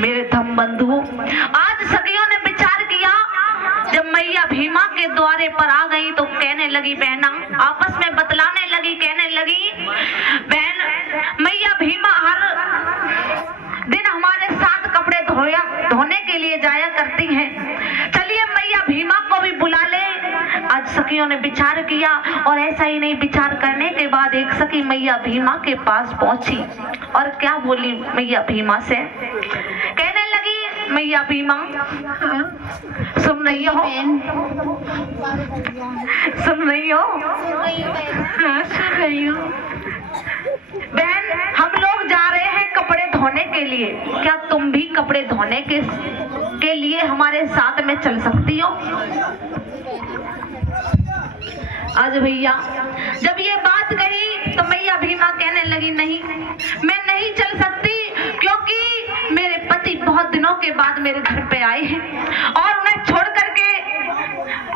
मेरे धम बंधुओं, आज सखियों ने विचार किया, जब मैया भीमा के द्वारे पर आ गई तो कहने लगी बहना, आपस में बतलाने लगी, कहने लगी बहन, मैया भीमा हर दिन हमारे साथ कपड़े धोने के लिए जाया करती हैं, चलिए मैया भीमा को भी बुला ले। आज सखियों ने विचार किया और ऐसा ही नहीं, विचार करने के बाद एक सखी मैया भीमा के पास पहुंची और क्या बोली मैया भीमा से, कहने लगी मैया भीमा, सुन रही हो? सुन रही हो? सुन रही हो बहन, हम लोग जा रहे हैं कपड़े धोने के लिए, क्या तुम भी कपड़े धोने के लिए हमारे साथ में चल सकती हो? आज भैया जब ये बात कही तो मैया भीमा कहने लगी नहीं, मैं नहीं चल सकती, क्योंकि मेरे पति बहुत दिनों के बाद मेरे घर पे आए हैं और उन्हें छोड़ करके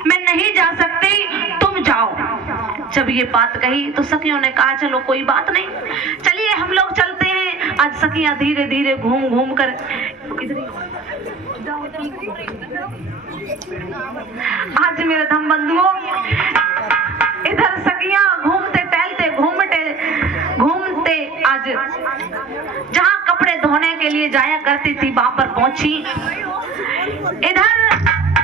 मैं नहीं जा सकती, तुम जाओ। जब ये बात कही तो सखियों ने कहा चलो कोई बात नहीं, चलिए हम लोग चलते हैं। आज सखियां धीरे धीरे घूम घूम कर आज मेरे धम बंधुओं, इधर सखियां घूमते टहलते घूमते आज जहां कपड़े धोने के लिए जाया करती थी वहां पर पहुंची। इधर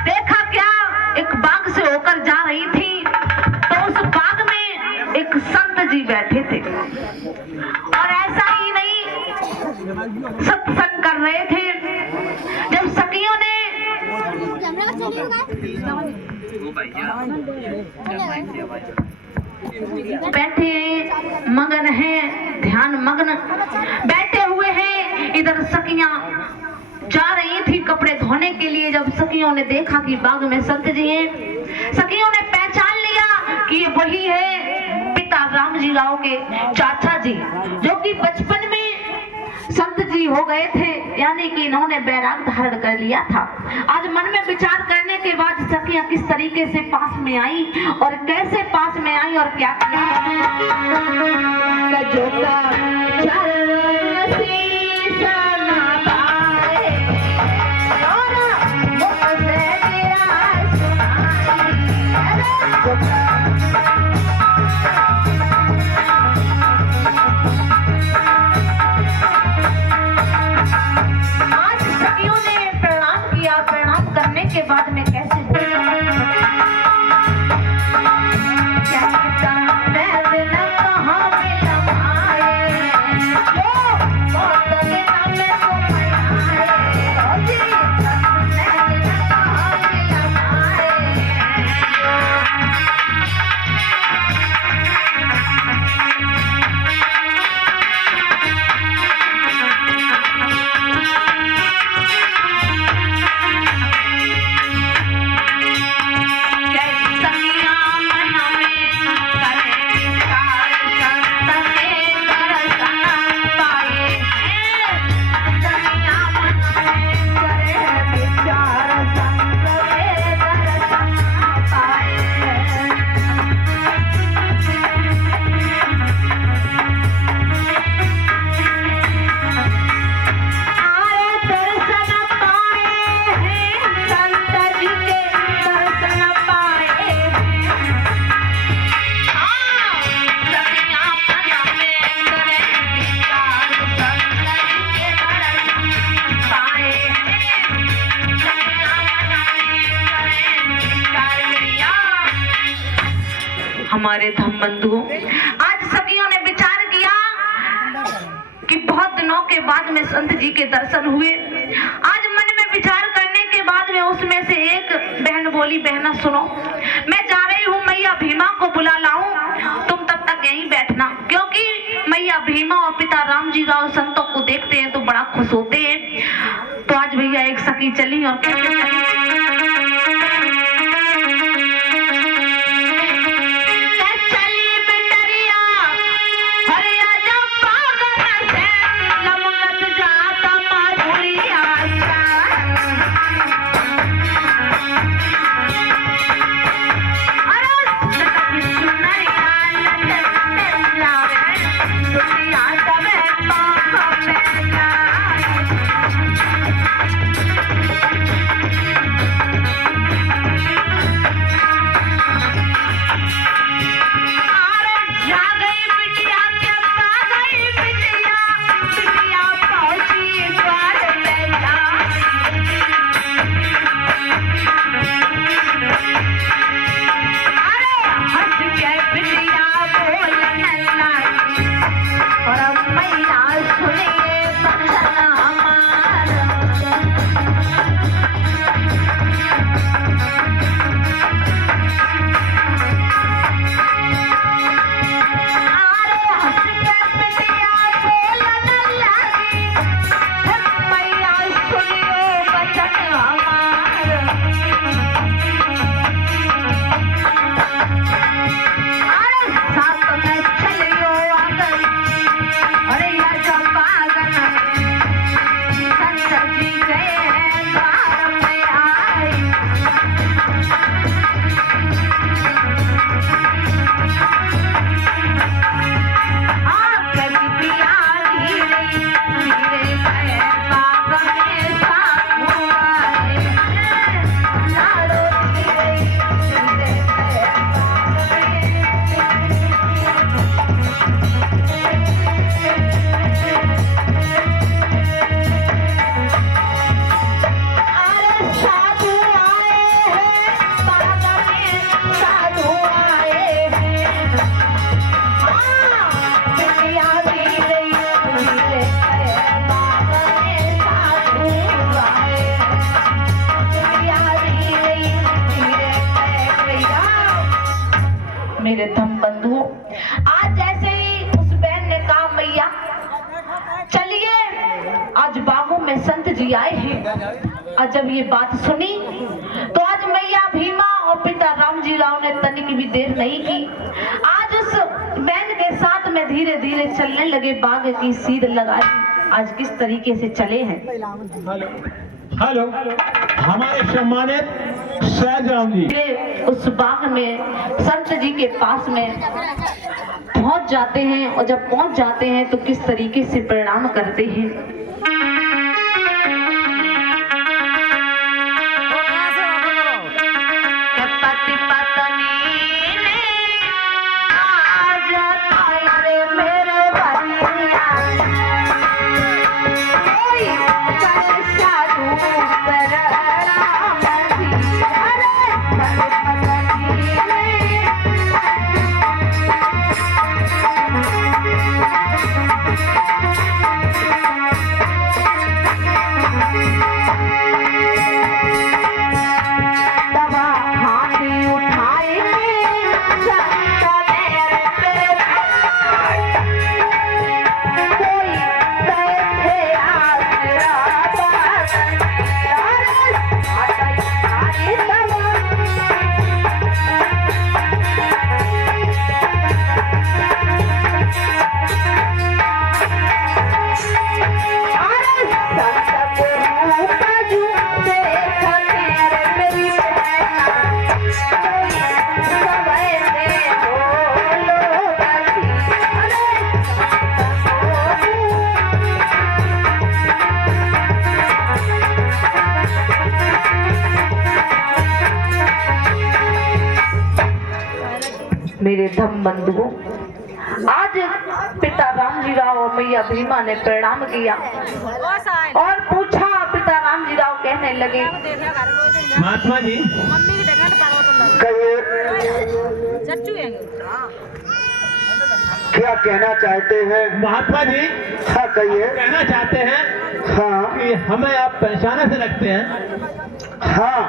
देखा क्या, एक बाग से होकर जा रही थी तो उस बाग में एक संत जी बैठे थे और ऐसा ही नहीं सत्संग कर रहे थे। जब सखियों ने बैठे मगन हैं, ध्यान मग्न बैठे हुए हैं, इधर सखियां जा रही थी कपड़े धोने के लिए। जब सखियों ने देखा कि बाग में संत जी हैं, सखियों ने पहचान लिया कि ये वही है पिता राम जी राव के चाचा जी, जो कि बचपन में संत जी हो गए थे, यानी कि इन्होंने बैराग धारण कर लिया था। आज मन में विचार करने के बाद सखियां किस तरीके से पास में आई और कैसे पास में आई और क्या किया। के बाद में कैसे हमारे धम बंधुओं, आज सखियों ने विचार किया कि बहुत दिनों के बाद में संत जी के दर्शन हुए। आज मन में विचार करने के बाद में उसमें से एक बहन बोली, बहना सुनो, मैं जा रही हूँ मैया भीमा को बुला लाऊं, तुम तब तक यहीं बैठना, क्योंकि मैया भीमा और पिता राम जी राव संतों को देखते हैं तो बड़ा खुश होते हैं। तो आज भैया एक सखी चली और कैसे चली, भी आए हैं। और जब ये बात सुनी तो आज मैया भीमा और पिता रामजी राव ने तनिक भी देर नहीं की। आज उस बैल के साथ में धीरे धीरे चलने लगे, बाग की सीध लगाई। आज किस तरीके से चले हैं। हेलो, हमारे सम्मानित शाहजहां जी उस बाग में संत जी के पास में पहुंच जाते हैं और जब पहुंच जाते हैं तो किस तरीके से प्रणाम करते हैं। पति पत्नी ने आज तारे मेरे भैया कोई साधु प्रणाम जी। अरे पति मेरे धम बंधुओं, आज पिता रामजी राव और मैया भीमा ने प्रणाम किया और पूछा। पिता रामजी राव कहने लगे, महात्मा जी क्या कहना चाहते हैं? महात्मा जी हाँ कहिए। कहना चाहते हैं हाँ कि हमें आप पहचाने से लगते हैं। हाँ,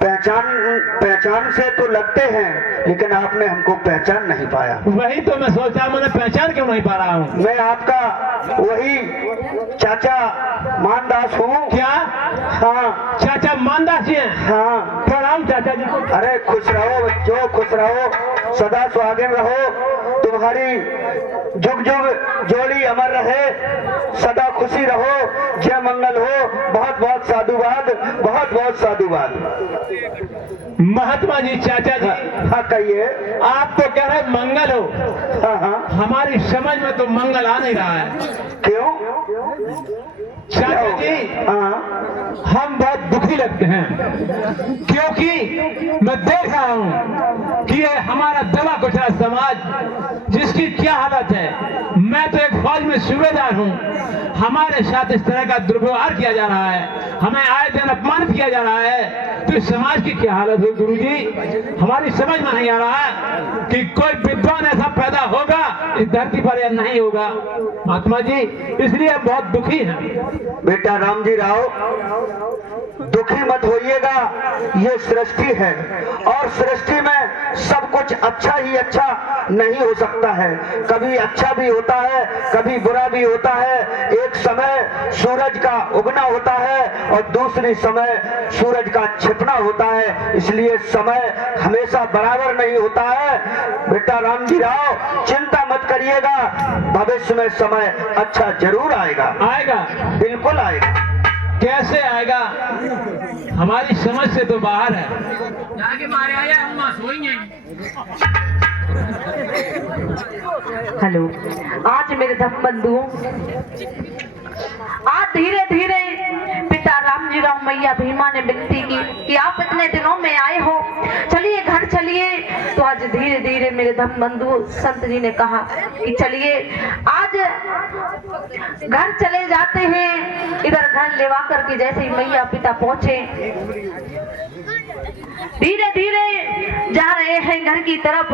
पहचान से तो लगते हैं, लेकिन आपने हमको पहचान नहीं पाया। वही तो मैं सोचा, मैंने पहचान क्यों नहीं पा रहा हूँ। मैं आपका वही चाचा मानदास हूँ। क्या? हाँ चाचा मानदास जी हैं? हाँ। प्रणाम चाचा जी को। अरे खुश रहो बच्चों, खुश रहो, सदा सुहागिन रहो, तुम्हारी जुग जुग जोड़ी अमर रहे, सदा खुशी रहो, जय मंगल हो। बहुत बहुत साधुवाद, बहुत बहुत साधुवाद। महात्मा जी, चाचा जी। हाँ कहिए। आप तो कह रहे मंगल हो। हाँ हाँ। हमारी समझ में तो मंगल आ नहीं रहा है। क्यों? चाचा जी, हाँ हम बहुत दुखी लगते हैं, क्योंकि मैं देख रहा हूँ कि ये हमारा दबा कुचला समाज जिसकी क्या हालत है। मैं तो एक फौज में सूबेदार हूँ, हमारे साथ इस तरह का दुर्व्यवहार किया जा रहा है, हमें आए दिन अपमानित किया जा रहा है। तो इस समाज की क्या हालत है गुरुजी, हमारी समझ में नहीं आ रहा है कि कोई विद्वान ऐसा पैदा होगा इस धरती पर या नहीं होगा। महात्मा जी, इसलिए हम बहुत दुखी हैं। बेटा रामजी राव, दुखी मत होइएगा, ये सृष्टि है और सृष्टि में सब कुछ अच्छा ही अच्छा नहीं हो सकता है। कभी अच्छा भी होता है, कभी बुरा भी होता है। एक समय सूरज का उगना होता है और दूसरी समय सूरज का छिपना होता है, इसलिए समय हमेशा बराबर नहीं होता है। बेटा रामजी राव, चिंता मत करिएगा, भविष्य में समय अच्छा जरूर आएगा। आएगा? बिल्कुल आएगा। कैसे आएगा? हमारी समझ से तो बाहर है। हेलो, आज मेरे धम बंधुओं, आज धीरे धीरे पिता रामजी राव मैया भीमा ने विनती की कि आप इतने दिनों में आए हो, चलिए घर चलिए। तो आज धीरे धीरे मेरे धम बंधु संत जी ने कहा कि चलिए आज घर चले जाते हैं। इधर घर लेवा करके जैसे ही मैया पिता पहुंचे, धीरे धीरे जा रहे हैं घर की तरफ।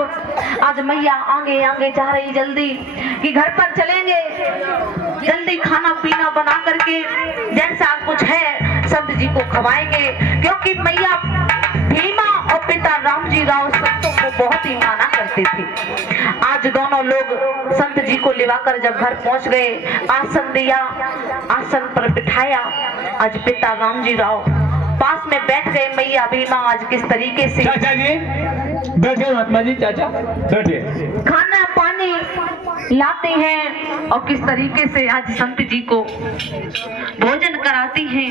आज मैया आगे आगे जा रही जल्दी कि घर पर चलेंगे, जल्दी खाना पीना बना करके जैसा कुछ है संत जी को खवाएंगे, क्योंकि मैया भीमा और पिता रामजी राव संतों को बहुत ही माना करते थे। आज आज दोनों लोग संत जी को लिवाकर जब घर पहुंच गए, आसन दिया, आसन पर बिठाया। आज पिता रामजी राव पास में बैठ गए। मैया भीमा आज किस तरीके से चाचा जी बैठे, महात्मा जी चाचा बैठे, खाना पानी लाते हैं और किस तरीके से आज संत जी को भोजन कराती हैं।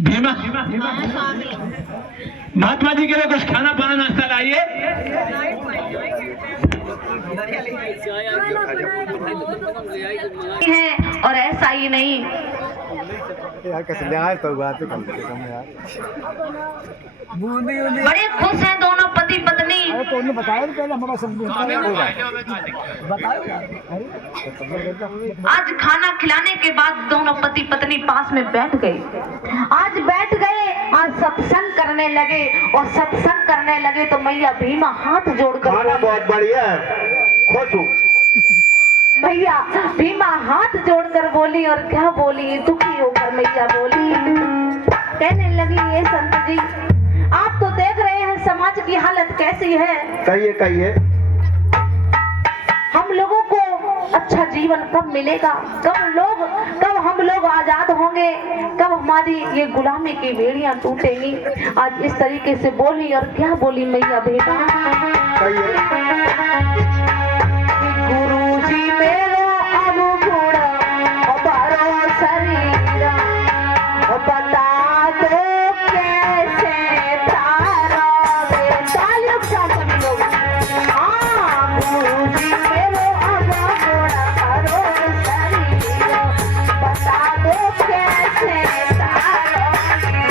भीमा महात्मा जी के लिए कुछ खाना पाना नाश्ता लाइए। है और ऐसा ही नहीं, यार कैसे ले आए तो बात कम से कम यार। बड़े खुश हैं दोनों पति पत्नी। अरे तो उन्होंने बताया पहले हमारा सब बताओ यार। आज खाना खिलाने के बाद दोनों पति पत्नी पास में बैठ गए। आज बैठ गए, आज सत्संग करने लगे और सत्संग करने लगे तो मैया भीमा हाथ जोड़कर, खाना बहुत बढ़िया है, खुश हूँ। मैया भीमा हाथ जोड़कर बोली और क्या बोली, दुखी होकर मैया बोली, कहने लगी, ये संत जी आप तो देख रहे हैं समाज की हालत कैसी है। कहिए कहिए। हम लोगों को अच्छा जीवन कब मिलेगा, कब हम लोग आजाद होंगे, कब हमारी ये गुलामी की बेड़ियां टूटेंगी। आज इस तरीके से बोली और क्या बोली मैया भीमा, गुरुजी मेरो अब बूढ़ा बड़ो शरीर, बता दो कैसे तारोगे। तालियों के साथ सभी लोग, हाँ गुरुजी मेरो अब बूढ़ा बड़ो शरीर, बता दो कैसे तारोगे।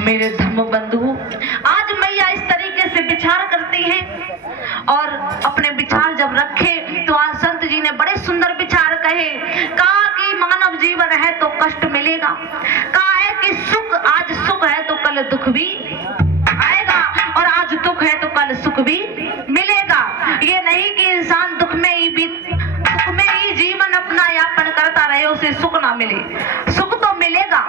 मेरे धर्म बंधु, आज मैया इस तरीके से विचार करती है और अपने विचार तो कष्ट मिलेगा। कहा है कि सुख, आज सुख है तो कल दुख भी आएगा, और आज दुख है तो कल सुख भी मिलेगा। ये नहीं कि इंसान दुख में ही जीवन अपना यापन करता रहे, उसे सुख ना मिले। सुख तो मिलेगा,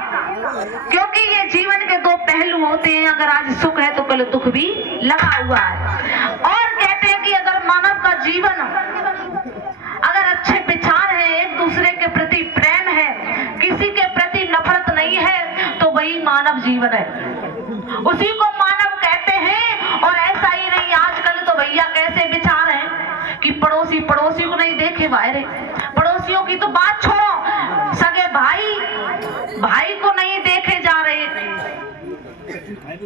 क्योंकि ये जीवन के दो पहलू होते हैं। अगर आज सुख है तो कल दुख भी लगा हुआ है। और कहते हैं कि अगर मानव का जीवन, अगर अच्छे विचार है, एक दूसरे के प्रति प्रेम है, किसी के प्रति नफरत नहीं है, तो वही मानव जीवन है, उसी को मानव कहते हैं। और ऐसा ही नहीं, आजकल तो भैया कैसे विचार हैं कि पड़ोसी को नहीं देखे वायरे, पड़ोसियों की तो बात छोड़ो, सगे भाई को नहीं देखे जा रहे,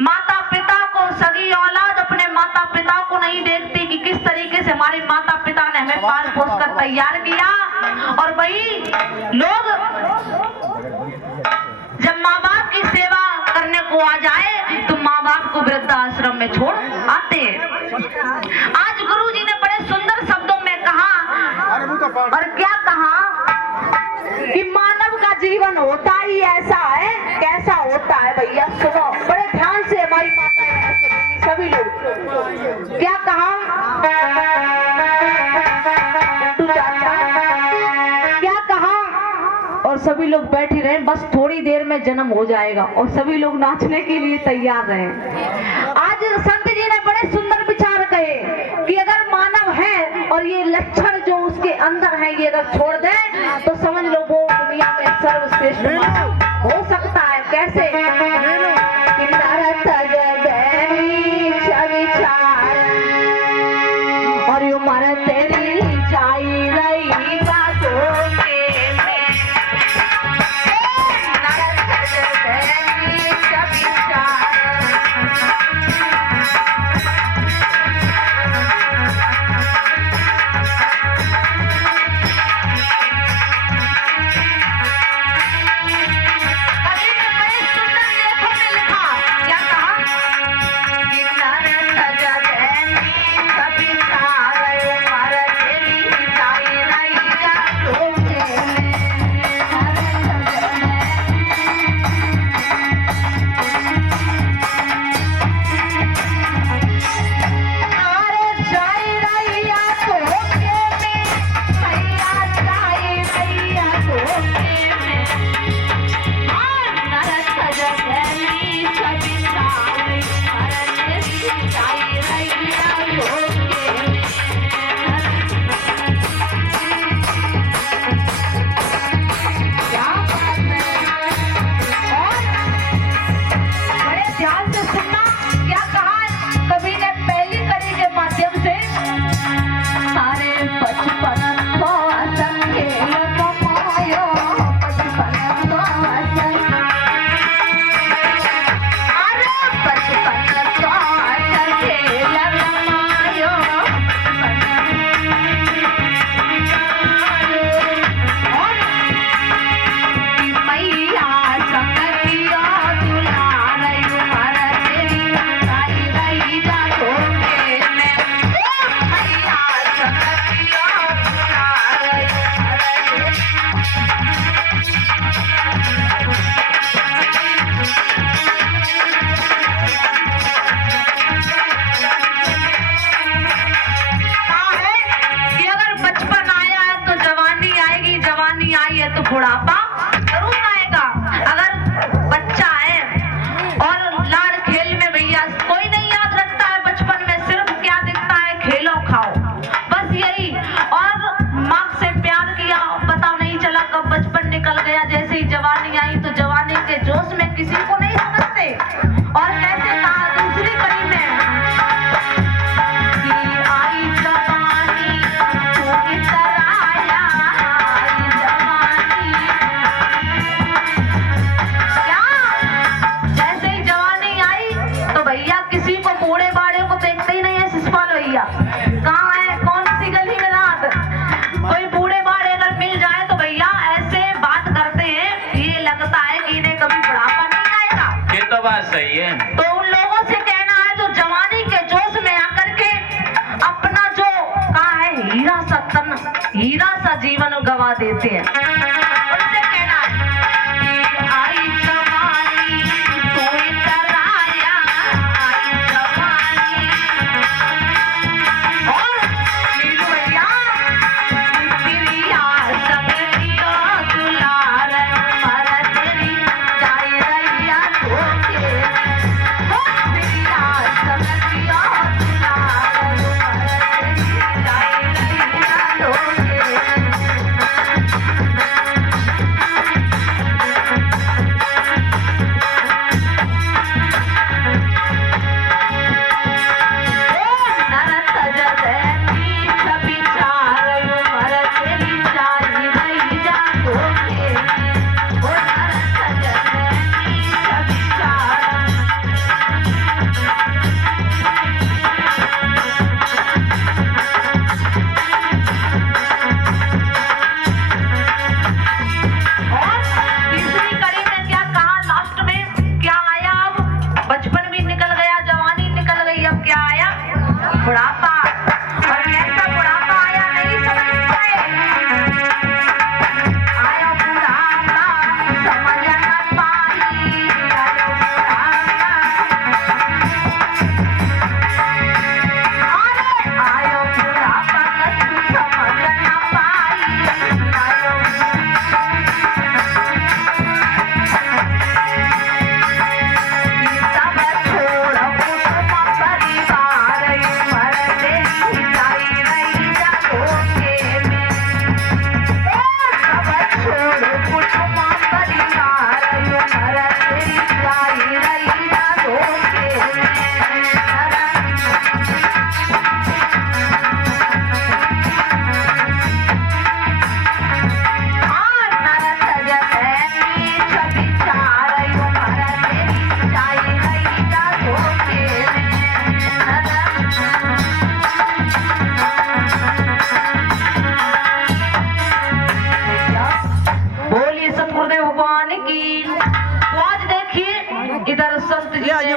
माता पिता को, सगी औलाद अपने माता पिता को नहीं देखती कि किस तरीके से हमारे माता पिता ने हमें पाल पोस कर तैयार किया। और वही लोग जब माँ बाप की सेवा करने को आ जाए तो माँ बाप को वृद्धाश्रम में छोड़ आते हैं। आज गुरु जी ने बड़े सुंदर शब्दों में कहा, और क्या कहा कि मानव का जीवन होता ही ऐसा है। कैसा होता है भैया, सुनो बड़े ध्यान से, हमारी माता सभी लोग। क्या कहा, क्या कहा, और सभी लोग बैठे रहे, बस थोड़ी देर में जन्म हो जाएगा, और सभी लोग नाचने के लिए तैयार रहे। आज संत जी ने बड़े सुंदर विचार कहे कि अगर मानव है और ये लक्षण जो उसके अंदर है, ये अगर छोड़ दे तो समझ लो वो दुनिया में सर्वश्रेष्ठ मानव हो सकता है। कैसे, और यू मर तेरी चाई रही बुढ़ापा जरूर आएगा। अगर बच्चा है और लाड़ खेल में भैया कोई नहीं याद रखता है, बचपन में सिर्फ क्या दिखता है, खेलो खाओ, बस यही। और माँ से प्यार किया, पता नहीं चला कब बचपन निकल गया। जैसे ही जवानी आई तो जवानी के जोश में किसी को नहीं समझते। और कैसे कहा दूसरी कड़ी में कि आई जवानी तो तरह आया, कहाँ है, कौन सी गली में रात, कोई बूढ़े बाड़े अगर मिल जाए तो भैया ऐसे बात करते हैं, ये लगता है कि इन्हें कभी बुढ़ापा नहीं आएगा। ये तो बात सही है। तो उन लोगों से कहना है जो जवानी के जोश में आकर के अपना जो कहा है हीरा सा जीवन गवा देते हैं, उनसे कहना है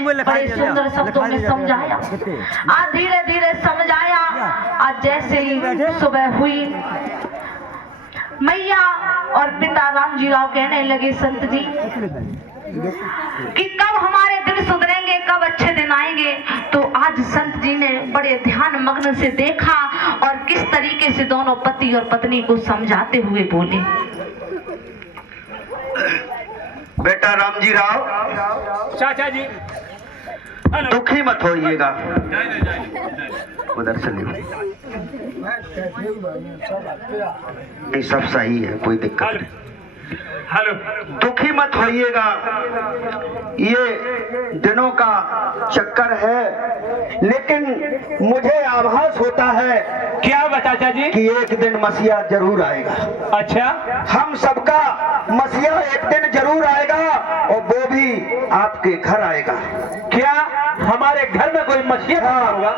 बड़े सुंदर शब्दों में समझाया। आज धीरे धीरे समझाया। आज जैसे ही सुबह हुई, मैया और पिता रामजी राव कहने लगे संत जी कि कब हमारे दिन सुधरेंगे, कब अच्छे दिन आएंगे। तो आज संत जी ने बड़े ध्यान मग्न से देखा और किस तरीके से दोनों पति और पत्नी को समझाते हुए बोले। बेटा रामजी राव, चाचा जी दुखी मत होइएगा। उधर चलिए, नहीं सब सही है, कोई दिक्कत नहीं। हेलो, दुखी मत होइएगा, ये दिनों का चक्कर है, लेकिन मुझे आभास होता है क्या चाचा जी कि एक दिन मसीहा जरूर आएगा। अच्छा, हम सबका मसीहा एक दिन जरूर आएगा और वो भी आपके घर आएगा। क्या हमारे घर में कोई मसीहा पैदा होगा?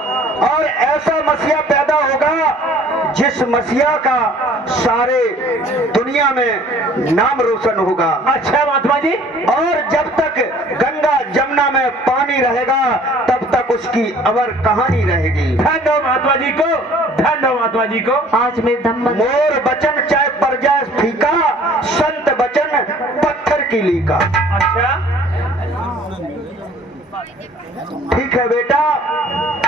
और ऐसा मसीहा पैदा होगा जिस मसीहा का सारे दुनिया में नाम रोशन होगा। अच्छा महात्मा जी, और जब तक गंगा जमुना में पानी रहेगा तब तक उसकी अवर कहानी रहेगी। धन हो महात्मा जी को, धन हो महात्मा जी को। आज मैं धम्म मोर बचन चाहे पर जाए फीका, संत बचन पत्थर की लीका। अच्छा, ठीक है बेटा,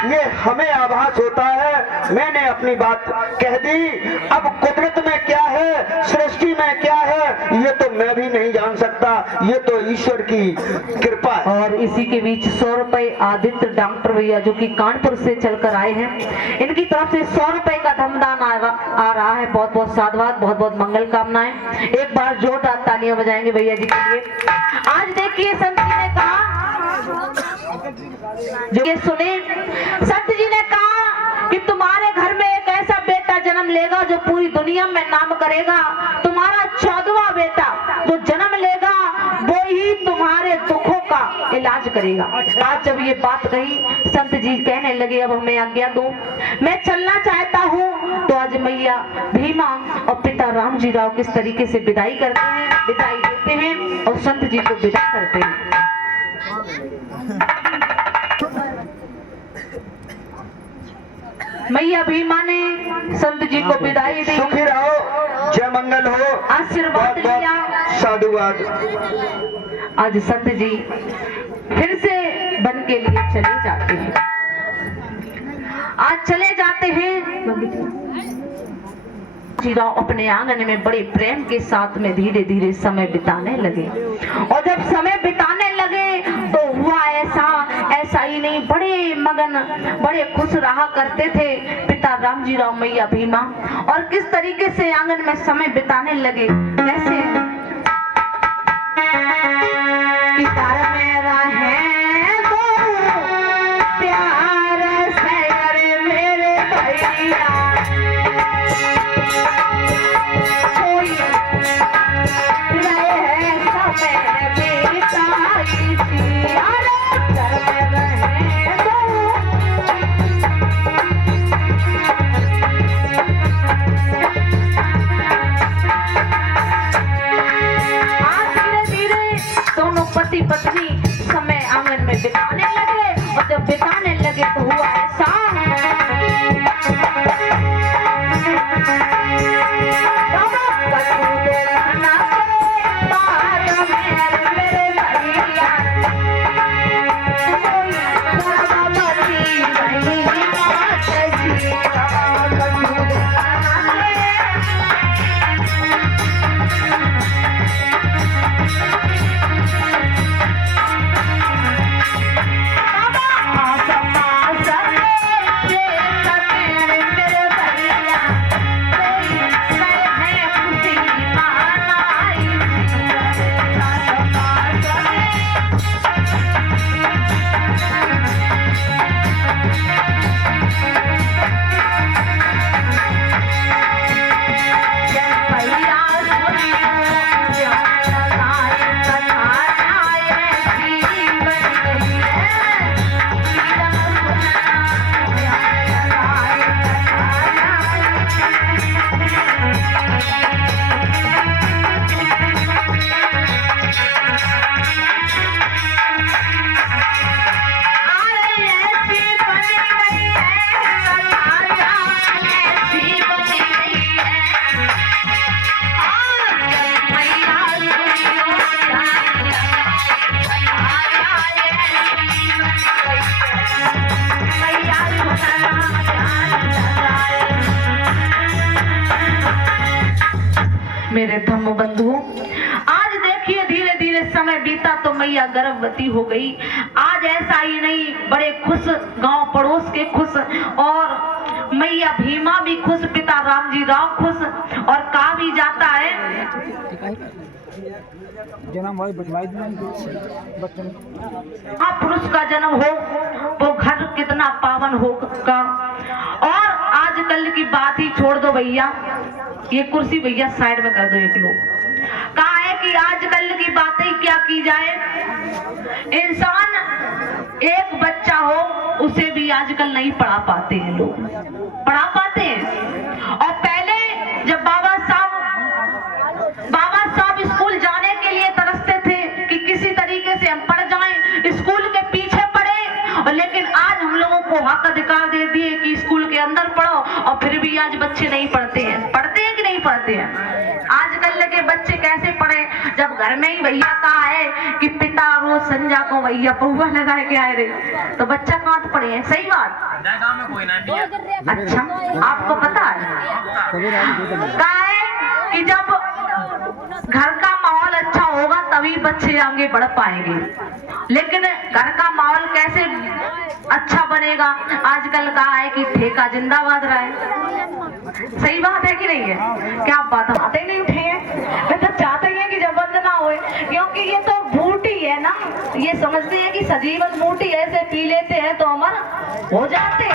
ये हमें आभास होता है। मैंने अपनी बात कह दी। अब कुदरत में क्या है, सृष्टि में क्या है, ये तो मैं भी नहीं जान सकता, ये तो ईश्वर की कृपा है। और इसी के बीच 100 रुपए आदित्य डॉक्टर भैया जो कि कानपुर से चलकर आए हैं, इनकी तरफ से 100 रुपए का धमदान आ रहा है। बहुत बहुत साधुवाद, बहुत बहुत मंगल कामनाएं। एक बार जोरदार तालियां बजाएंगे भैया जी के लिए। आज देखिए संत जी ने कहा, जो ये सुने, संत जी ने कहा कि तुम्हारे घर में एक ऐसा बेटा जन्म लेगा जो पूरी दुनिया में नाम करेगा। तुम्हारा 14वां बेटा जो जन्म लेगा वो ही तुम्हारे दुखों का इलाज करेगा। आज जब ये बात कही, संत जी कहने लगे अब हमें आज्ञा दो, मैं चलना चाहता हूँ। तो आज मैया भीमा और पिता रामजी राव किस तरीके से विदाई करते हैं, विदाई देते हैं और संत जी को विदा करते हैं। मैया भीमा ने संत जी को विदाई दी, सुखी रहो, जय मंगल हो, आशीर्वाद लिया, साधुवाद। आज संत जी फिर से वन के लिए चले जाते हैं। आज चले जाते हैं। राव अपने आंगन में बड़े प्रेम के साथ में धीरे धीरे समय बिताने लगे। और जब समय बिताने लगे तो हुआ ऐसा ही नहीं, बड़े मगन, बड़े खुश रहा करते थे पिता रामजी राव, मैया भीमा। और किस तरीके से आंगन में समय बिताने लगे, कैसे कि घर में रहे दो प्यार से अरे मेरे भैया, कोई रहे समय बिताई थी, अरे घर में रहे दो। मेरे धम्म बंधुओं, आज देखिए धीरे धीरे समय बीता तो मैया गर्भवती हो गई। आज ऐसा ही नहीं, बड़े खुश, गांव पड़ोस के खुश, और मैया भीमा भी खुश, पिता राम जी राव खुश। और कहा भी जाता है जन्म भाई बचवाई बच्चन पुरुष का जन्म हो वो घर कितना पावन होगा। और आजकल की बात ही छोड़ दो भैया, ये कुर्सी भैया साइड में कर दो एक लोग। कहा है कि आजकल की बातें क्या की जाए, इंसान एक बच्चा हो उसे भी आजकल नहीं पढ़ा पाते हैं लोग, पढ़ा पाते हैं। और पहले जब बाबा साहब स्कूल जाने के लिए तरसते थे कि किसी तरीके से हम पढ़ जाएं, स्कूल के पीछे पढ़े, लेकिन आज हम लोगों को हक अधिकार दे दिए कि स्कूल के अंदर पढ़ो, और फिर भी आज बच्चे नहीं पढ़ते हैं। पढ़ते हैं कि नहीं पढ़ते हैं? आजकल के बच्चे कैसे पढ़े, जब घर में ही भैया कहा है कि पिता रोज संजा को भैया पौवा लगा के आए रहे, तो बच्चा कहाँ तो पढ़े हैं? सही बात। अच्छा, आपको पता है कहा है कि जब घर का माहौल अच्छा होगा तभी बच्चे आगे बढ़ पाएंगे। लेकिन घर का माहौल कैसे अच्छा बनेगा? आजकल कहा है कि ठेका जिंदाबाद रहा है। सही बात है कि नहीं है? क्या आप बात आते ही नहीं उठे हैं? वे तो चाहते हैं कि जब बंद ना होए, क्योंकि ये तो बूटी है ना, ये समझते हैं कि सजीवन बूटी ऐसे पी लेते हैं तो अमर हो जाते हैं।